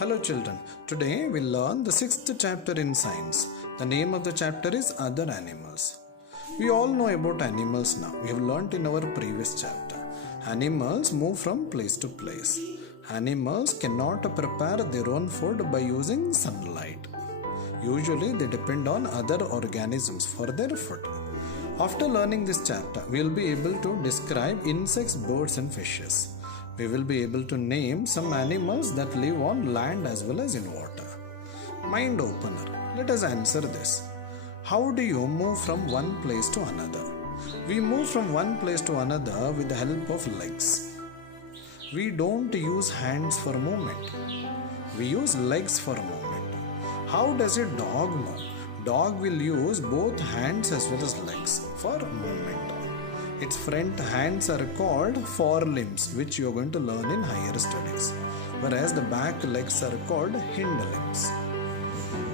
Hello children, today we'll learn the 6th chapter in science. The name of the chapter is Other Animals. We all know about animals now. We have learnt in our previous chapter. Animals move from place to place. Animals cannot prepare their own food by using sunlight. Usually they depend on other organisms for their food. After learning this chapter, we will be able to describe insects, birds and fishes. We will be able to name some animals that live on land as well as in water. Mind opener. Let us answer this. How do you move from one place to another? We move from one place to another with the help of legs. We don't use hands for movement. We use legs for movement. How does a dog move? Dog will use both hands as well as legs for movement. Its front hands are called forelimbs, which you are going to learn in higher studies, whereas the back legs are called hind limbs.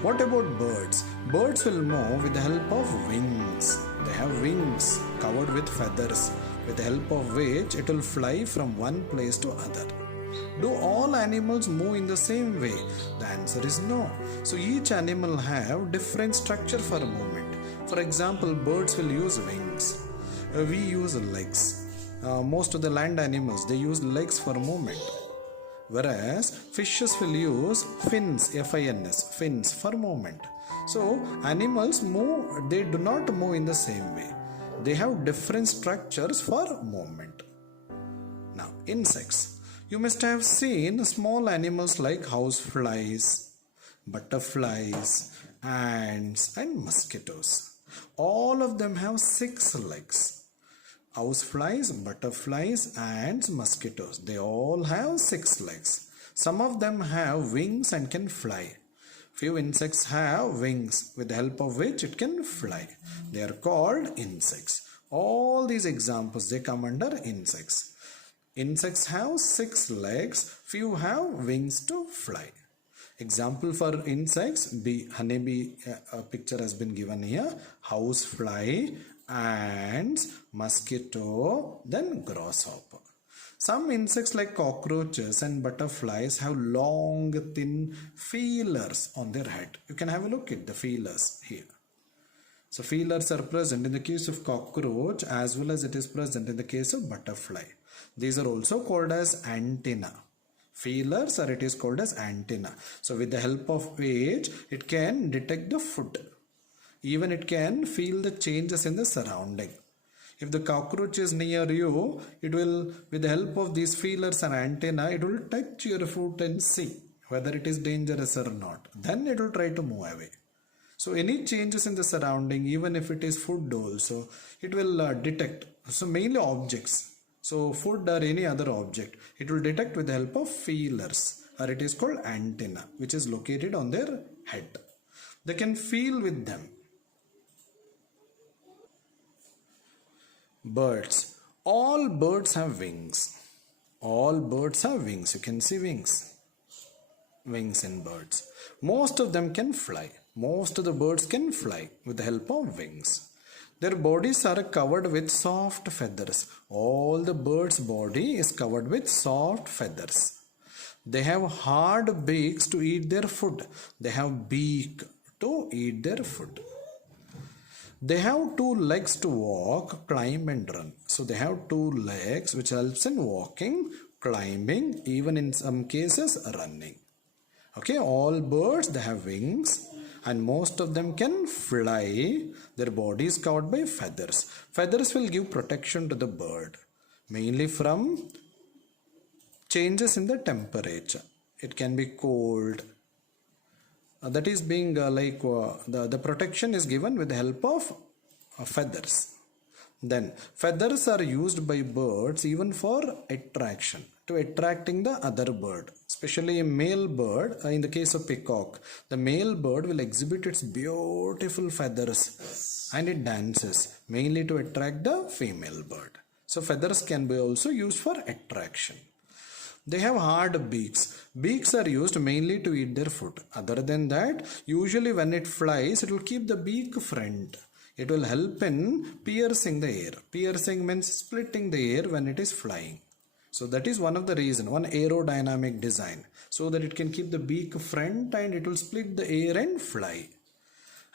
What about birds? Birds will move with the help of wings. They have wings covered with feathers, with the help of which it will fly from one place to other. Do all animals move in the same way? The answer is no. So each animal have different structure for movement. For example, birds will use wings. We use legs. Most of the land animals, they use legs for movement. Whereas fishes will use fins, F-I-N-S, fins for movement. So animals move, they do not move in the same way. They have different structures for movement. Now, insects. You must have seen small animals like houseflies, butterflies, ants and mosquitoes. All of them have 6 legs. Houseflies, butterflies, ants, mosquitoes. They all have 6 legs. Some of them have wings and can fly. Few insects have wings with the help of which it can fly. They are called insects. All these examples, they come under insects. Insects have 6 legs. Few have wings to fly. Example for insects, honeybee picture has been given here. Housefly, ants, mosquito, then grasshopper. Some insects like cockroaches and butterflies have long thin feelers on their head. You can have a look at the feelers here. So feelers are present in the case of cockroach as well as it is present in the case of butterfly. These are also called as antenna. Feelers, or it is called as antenna. So with the help of which it can detect the food. Even it can feel the changes in the surrounding. If the cockroach is near you, it will, with the help of these feelers and antenna, it will touch your foot and see whether it is dangerous or not. Then it will try to move away. So any changes in the surrounding, even if it is food also, it will detect. So mainly objects. So food or any other object, it will detect with the help of feelers, or it is called antenna, which is located on their head. They can feel with them. Birds. All birds have wings. All birds have wings. You can see wings. Wings in birds. Most of them can fly. Most of the birds can fly with the help of wings. Their bodies are covered with soft feathers. All the birds' body is covered with soft feathers. They have hard beaks to eat their food. They have beak to eat their food. They have 2 legs to walk, climb and run. So they have 2 legs which helps in walking, climbing, even in some cases running. Okay, all birds, they have wings. And most of them can fly. Their body is covered by feathers. Feathers will give protection to the bird, mainly from changes in the temperature. It can be cold. That is being the protection is given with the help of feathers. Then feathers are used by birds even for attraction, to attracting the other bird. Especially a male bird, in the case of peacock, the male bird will exhibit its beautiful feathers and it dances, mainly to attract the female bird. So feathers can be also used for attraction. They have hard beaks. Beaks are used mainly to eat their food. Other than that, usually when it flies, it will keep the beak front. It will help in piercing the air. Piercing means splitting the air when it is flying. So that is one of the reason, one aerodynamic design, so that it can keep the beak front and it will split the air and fly.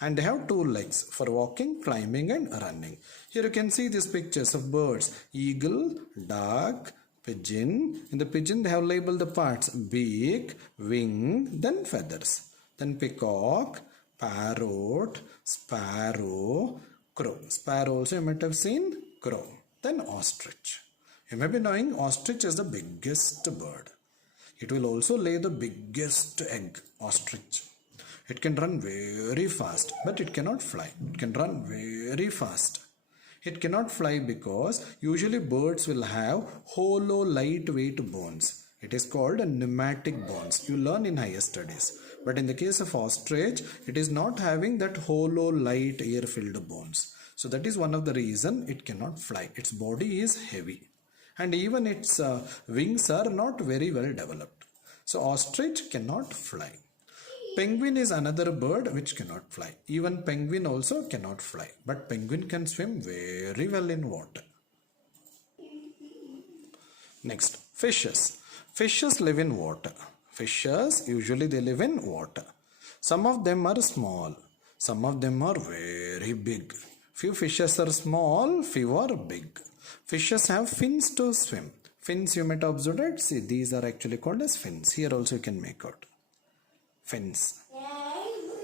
And they have two legs for walking, climbing and running. Here you can see these pictures of birds: eagle, duck, pigeon. In the pigeon they have labeled the parts: beak, wing, then feathers. Then peacock, parrot, sparrow, crow. Sparrow also you might have seen, crow. Then ostrich. You may be knowing ostrich is the biggest bird. It will also lay the biggest egg, ostrich. It can run very fast, but it cannot fly. It can run very fast. It cannot fly because usually birds will have hollow lightweight bones. It is called a pneumatic bones. You learn in higher studies. But in the case of ostrich, it is not having that hollow light air-filled bones. So that is one of the reason it cannot fly. Its body is heavy. And even its wings are not very well developed. So ostrich cannot fly. Penguin is another bird which cannot fly. Even penguin also cannot fly. But penguin can swim very well in water. Next, fishes. Fishes live in water. Fishes usually they live in water. Some of them are small. Some of them are very big. Few fishes are small, few are big. Fishes have fins to swim. Fins you might observe that. See, these are actually called as fins. Here also you can make out. Fins.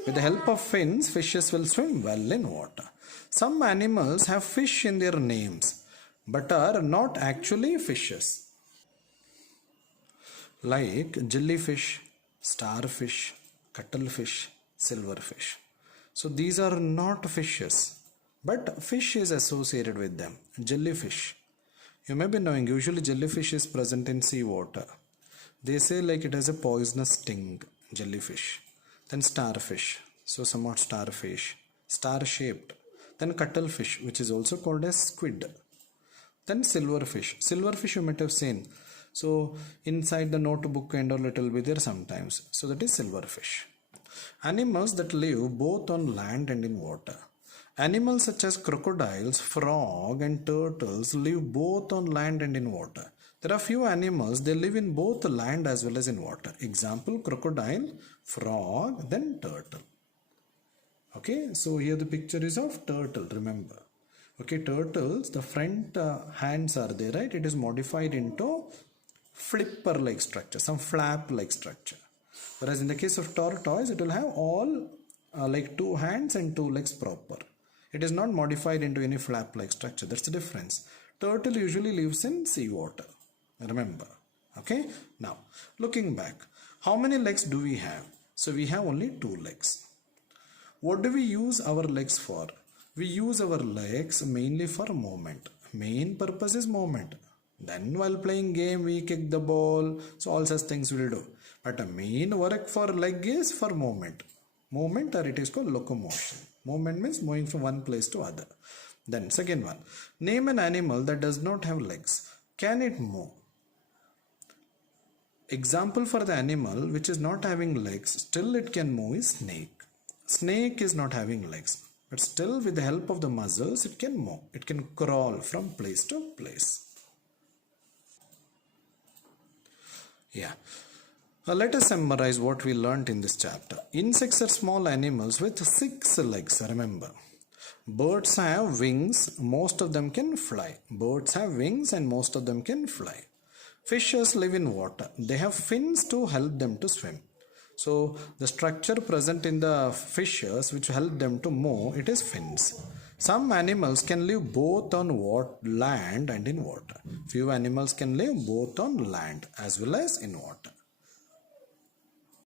With the help of fins, fishes will swim well in water. Some animals have fish in their names, but are not actually fishes. Like jellyfish, starfish, cuttlefish, silverfish. So these are not fishes, but fish is associated with them. Jellyfish. You may be knowing usually jellyfish is present in seawater. They say like it has a poisonous sting, jellyfish. Then starfish, so somewhat starfish, star-shaped. Then cuttlefish, which is also called as squid. Then silverfish. Silverfish you might have seen. So inside the notebook and all it will be there sometimes. So that is silverfish. Animals that live both on land and in water. Animals such as crocodiles, frog and turtles live both on land and in water. There are few animals, they live in both land as well as in water. Example, crocodile, frog, then turtle. Okay, so here the picture is of turtle, remember. Okay, turtles, the front hands are there, right? It is modified into flipper-like structure, some flap-like structure. Whereas in the case of tortoise, it will have all like two hands and two legs proper. It is not modified into any flap-like structure. That's the difference. Turtle usually lives in seawater. Remember. Okay. Now, looking back, how many legs do we have? So we have only 2 legs. What do we use our legs for? We use our legs mainly for movement. Main purpose is movement. Then while playing game, we kick the ball. So all such things we will do. But a main work for leg is for movement. Movement, or it is called locomotion. Movement means moving from one place to other. Then second one, name an animal that does not have legs. Can it move? Example for the animal which is not having legs, still it can move, is snake. Snake is not having legs, but still with the help of the muscles it can move. It can crawl from place to place. Yeah. Let us summarize what we learnt in this chapter. Insects are small animals with 6 legs, remember. Birds have wings, most of them can fly. Birds have wings and most of them can fly. Fishes live in water. They have fins to help them to swim. So the structure present in the fishes which help them to move, it is fins. Some animals can live both on land and in water. Few animals can live both on land as well as in water.